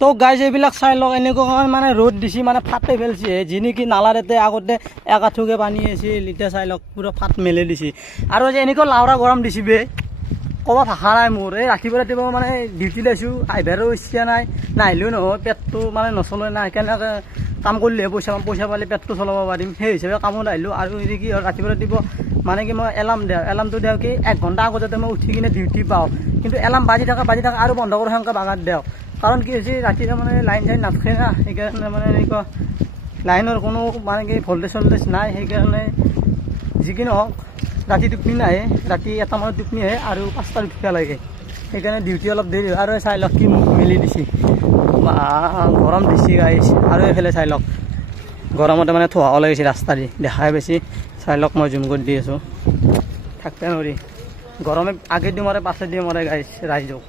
তো গাইজ এইবিলাক চাই লওক এনেকুৱা মানে ৰ'দ দিছি মানে ফাটে ফেলছে যি নেকি নালাৰ এতে আগতে একাঠুকে পানী আছিল এতিয়া চাই লওক পুৰা ফাট মেলি দিছে আৰু যে এনেকুৱা লাউৰা গৰম দিছি বে ক'ব ভাষা নাই মোৰ এই ৰাতিপুৱা মানে ডিউটি লৈছোঁ আহিবাৰো ইচ্ছা নাই নাহিলেও নহয় পেটটো মানে নচলে না কেনেকৈ কাম কৰিলেহে পইচা পালে পেটটো চলাব পাৰিম সেই হিচাপে কামত আহিলোঁ আৰু এই কি ৰাতিপুৱা মানে কি মই এলাৰ্মটো দিওঁ কি 1 ঘণ্টা আগতে মই উঠি কিনে ডিউটি পাওঁ কিন্তু এলাৰ্ম বাজি থাকে আৰু বন্ধ কৰি সেনেকৈ বাগাত দিওঁ কাৰণ কি হৈছে ৰাতিপুৱা মানে লাইন চাইন নাথাকে না সেইকাৰণে মানে এনেকুৱা লাইনৰ কোনো মানে কি ভল্টেজ নাই সেইকাৰণে যি কি নহওক ৰাতি টোপনি নাহে ৰাতি 1টা মানত টোপনি আহে আৰু 5টাত উঠিব লাগে সেইকাৰণে ডিউটি অলপ দেৰি হয় আৰু চাই লওক কি মেলি দিছে গৰম দিছে গাইছ আৰু এইফালে চাই লওক গৰমতে মানে থোৱাব লাগিছে ৰাস্তা দি দেখাই বেছি চাই লওক মই জুম কৰি দি আছোঁ থাকিব নোৱাৰি গৰমে আগে দি মৰে পাছে দি মৰে গাইছ ৰাইজক